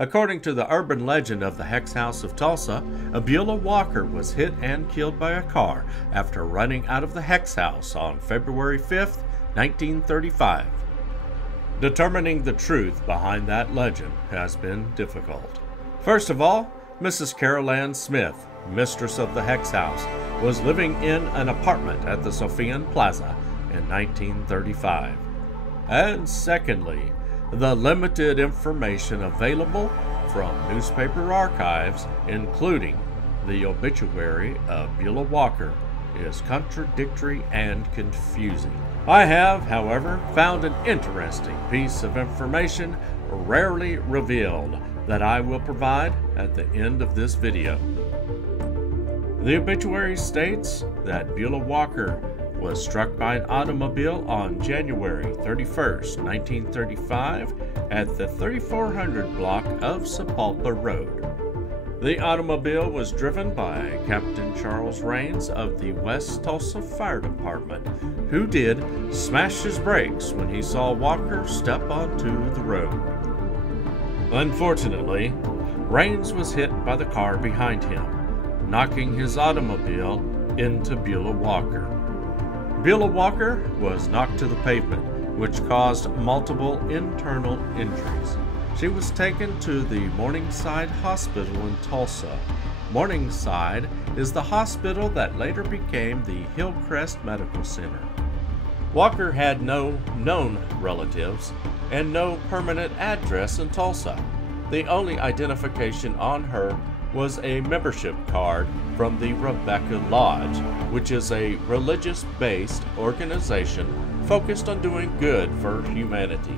According to the urban legend of the Hex House of Tulsa, Beulah Walker was hit and killed by a car after running out of the Hex House on February 5, 1935. Determining the truth behind that legend has been difficult. First of all, Mrs. Carolann Smith, mistress of the Hex House, was living in an apartment at the Sophian Plaza in 1935. And secondly, the limited information available from newspaper archives, including the obituary of Beulah Walker, is contradictory and confusing. I have, however, found an interesting piece of information rarely revealed that I will provide at the end of this video. The obituary states that Beulah Walker was struck by an automobile on January 31st, 1935 at the 3400 block of Salpulpa Road. The automobile was driven by Captain Charles Raines of the West Tulsa Fire Department, who did smash his brakes when he saw Walker step onto the road. Unfortunately, Raines was hit by the car behind him, knocking his automobile into Beulah Walker. Beulah Walker was knocked to the pavement, which caused multiple internal injuries. She was taken to the Morningside Hospital in Tulsa. Morningside is the hospital that later became the Hillcrest Medical Center. Walker had no known relatives and no permanent address in Tulsa. The only identification on her was a membership card from the Rebecca Lodge, which is a religious-based organization focused on doing good for humanity.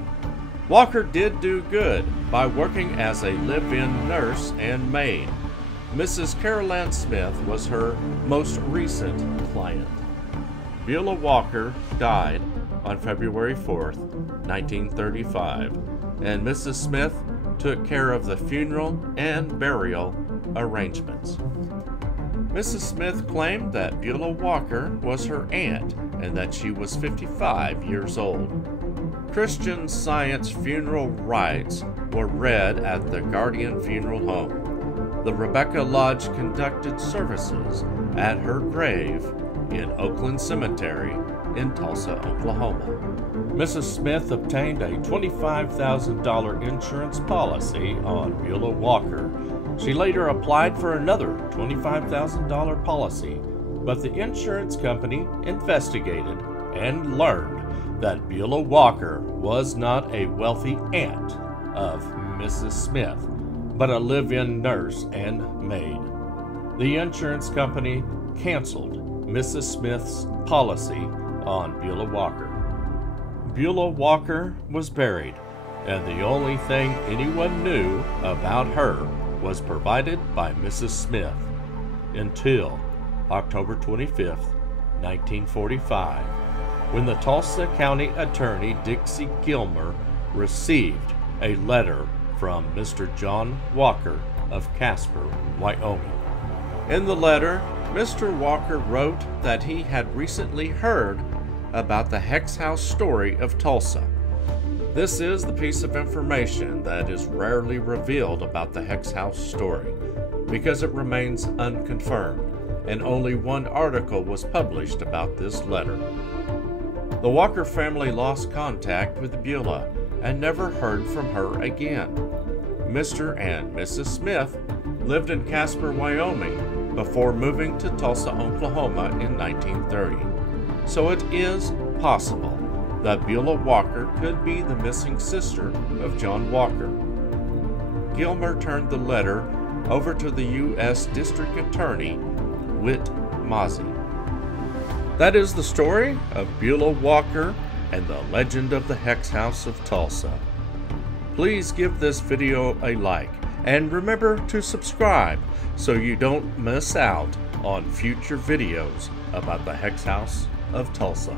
Walker did do good by working as a live-in nurse and maid. Mrs. Carolann Smith was her most recent client. Beulah Walker died on February 4th, 1935, and Mrs. Smith took care of the funeral and burial arrangements. Mrs. Smith claimed that Beulah Walker was her aunt and that she was 55 years old. Christian Science funeral rites were read at the Guardian Funeral Home. The Rebecca Lodge conducted services at her grave in Oakland Cemetery in Tulsa, Oklahoma. Mrs. Smith obtained a $25,000 insurance policy on Beulah Walker. She later applied for another $25,000 policy, but the insurance company investigated and learned that Beulah Walker was not a wealthy aunt of Mrs. Smith, but a live-in nurse and maid. The insurance company canceled Mrs. Smith's policy on Beulah Walker. Beulah Walker was buried, and the only thing anyone knew about her was provided by Mrs. Smith until October 25th, 1945, when the Tulsa County Attorney Dixie Gilmer received a letter from Mr. John Walker of Casper, Wyoming. In the letter, Mr. Walker wrote that he had recently heard about the Hex House story of Tulsa. This is the piece of information that is rarely revealed about the Hex House story, because it remains unconfirmed, and only one article was published about this letter. The Walker family lost contact with Beulah and never heard from her again. Mr. and Mrs. Smith lived in Casper, Wyoming before moving to Tulsa, Oklahoma in 1930. So it is possible that Beulah Walker could be the missing sister of John Walker. Gilmer turned the letter over to the U.S. District Attorney, Whit Mozzie. That is the story of Beulah Walker and the legend of the Hex House of Tulsa. Please give this video a like and remember to subscribe so you don't miss out on future videos about the Hex House of Tulsa.